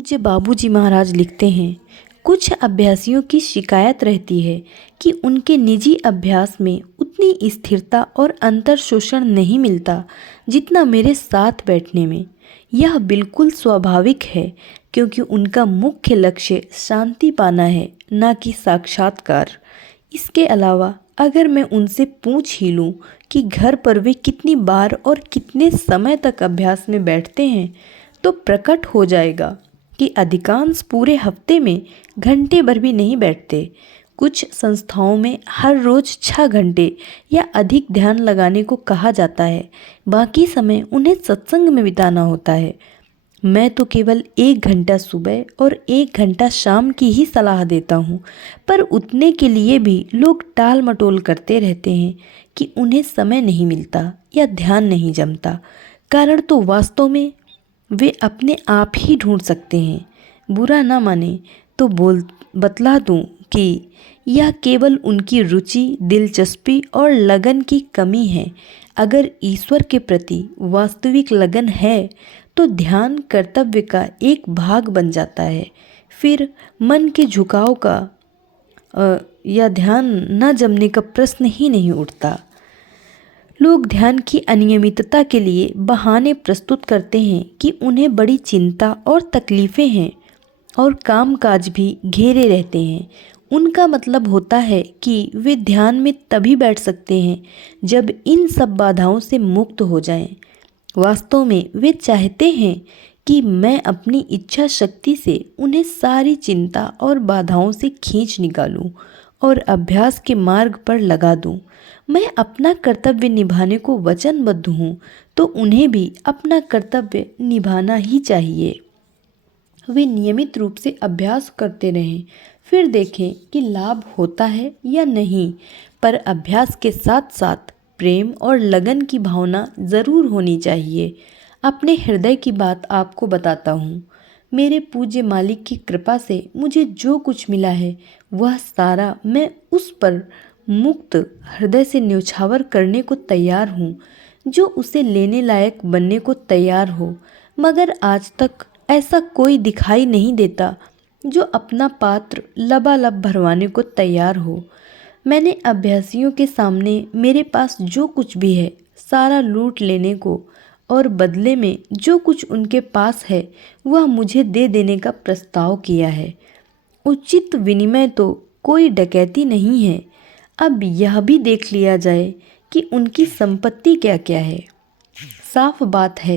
पूज्य बाबूजी महाराज लिखते हैं, कुछ अभ्यासियों की शिकायत रहती है कि उनके निजी अभ्यास में उतनी स्थिरता और अंतर शोषण नहीं मिलता जितना मेरे साथ बैठने में। यह बिल्कुल स्वाभाविक है, क्योंकि उनका मुख्य लक्ष्य शांति पाना है, न कि साक्षात्कार। इसके अलावा अगर मैं उनसे पूछ ही लूँ कि घर पर वे कितनी बार और कितने समय तक अभ्यास में बैठते हैं, तो प्रकट हो जाएगा कि अधिकांश पूरे हफ्ते में घंटे भर भी नहीं बैठते। कुछ संस्थाओं में हर रोज़ 6 घंटे या अधिक ध्यान लगाने को कहा जाता है, बाकी समय उन्हें सत्संग में बिताना होता है। मैं तो केवल 1 घंटा सुबह और 1 घंटा शाम की ही सलाह देता हूँ, पर उतने के लिए भी लोग टाल मटोल करते रहते हैं कि उन्हें समय नहीं मिलता या ध्यान नहीं जमता। कारण तो वास्तव में वे अपने आप ही ढूंढ सकते हैं। बुरा ना माने तो बतला दूं कि यह केवल उनकी रुचि, दिलचस्पी और लगन की कमी है। अगर ईश्वर के प्रति वास्तविक लगन है तो ध्यान कर्तव्य का एक भाग बन जाता है। फिर मन के झुकाव का या ध्यान न जमने का प्रश्न ही नहीं उठता। लोग ध्यान की अनियमितता के लिए बहाने प्रस्तुत करते हैं कि उन्हें बड़ी चिंता और तकलीफ़ें हैं और कामकाज भी घेरे रहते हैं। उनका मतलब होता है कि वे ध्यान में तभी बैठ सकते हैं जब इन सब बाधाओं से मुक्त हो जाएं। वास्तव में वे चाहते हैं कि मैं अपनी इच्छा शक्ति से उन्हें सारी चिंता और बाधाओं से खींच निकालूं और अभ्यास के मार्ग पर लगा दूं। मैं अपना कर्तव्य निभाने को वचनबद्ध हूँ, तो उन्हें भी अपना कर्तव्य निभाना ही चाहिए। वे नियमित रूप से अभ्यास करते रहें, फिर देखें कि लाभ होता है या नहीं। पर अभ्यास के साथ साथ प्रेम और लगन की भावना ज़रूर होनी चाहिए। अपने हृदय की बात आपको बताता हूँ। मेरे पूज्य मालिक की कृपा से मुझे जो कुछ मिला है, वह सारा मैं उस पर मुक्त हृदय से न्यौछावर करने को तैयार हूँ, जो उसे लेने लायक बनने को तैयार हो। मगर आज तक ऐसा कोई दिखाई नहीं देता जो अपना पात्र लबालब भरवाने को तैयार हो। मैंने अभ्यासियों के सामने मेरे पास जो कुछ भी है सारा लूट लेने को और बदले में जो कुछ उनके पास है वह मुझे दे देने का प्रस्ताव किया है। उचित विनिमय तो कोई डकैती नहीं है। अब यह भी देख लिया जाए कि उनकी संपत्ति क्या क्या है। साफ बात है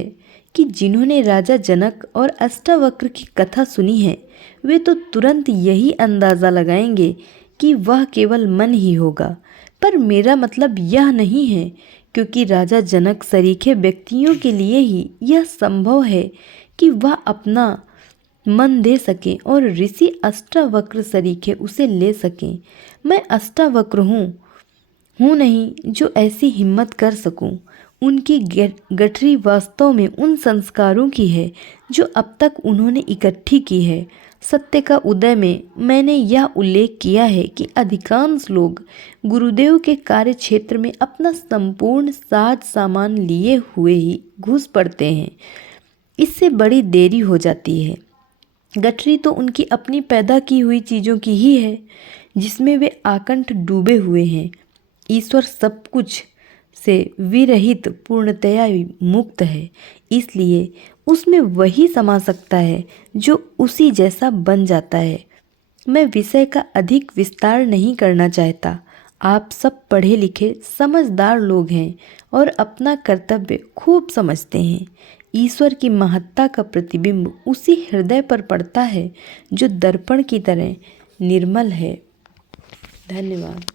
कि जिन्होंने राजा जनक और अष्टावक्र की कथा सुनी है, वे तो तुरंत यही अंदाज़ा लगाएंगे कि वह केवल मन ही होगा। पर मेरा मतलब यह नहीं है, क्योंकि राजा जनक सरीखे व्यक्तियों के लिए ही यह संभव है कि वह अपना मन दे सकें और ऋषि अष्टावक्र सरीखे उसे ले सकें। मैं अष्टावक्र हूँ नहीं जो ऐसी हिम्मत कर सकूं। उनकी गठरी वास्तव में उन संस्कारों की है जो अब तक उन्होंने इकट्ठी की है। सत्य का उदय में मैंने यह उल्लेख किया है कि अधिकांश लोग गुरुदेव के कार्य क्षेत्र में अपना संपूर्ण साज सामान लिए हुए ही घुस पड़ते हैं। इससे बड़ी देरी हो जाती है। गठरी तो उनकी अपनी पैदा की हुई चीज़ों की ही है, जिसमें वे आकंठ डूबे हुए हैं। ईश्वर सब कुछ से विरहित पूर्णतया मुक्त है, इसलिए उसमें वही समा सकता है जो उसी जैसा बन जाता है। मैं विषय का अधिक विस्तार नहीं करना चाहता। आप सब पढ़े लिखे समझदार लोग हैं और अपना कर्तव्य खूब समझते हैं। ईश्वर की महत्ता का प्रतिबिंब उसी हृदय पर पड़ता है जो दर्पण की तरह निर्मल है। धन्यवाद।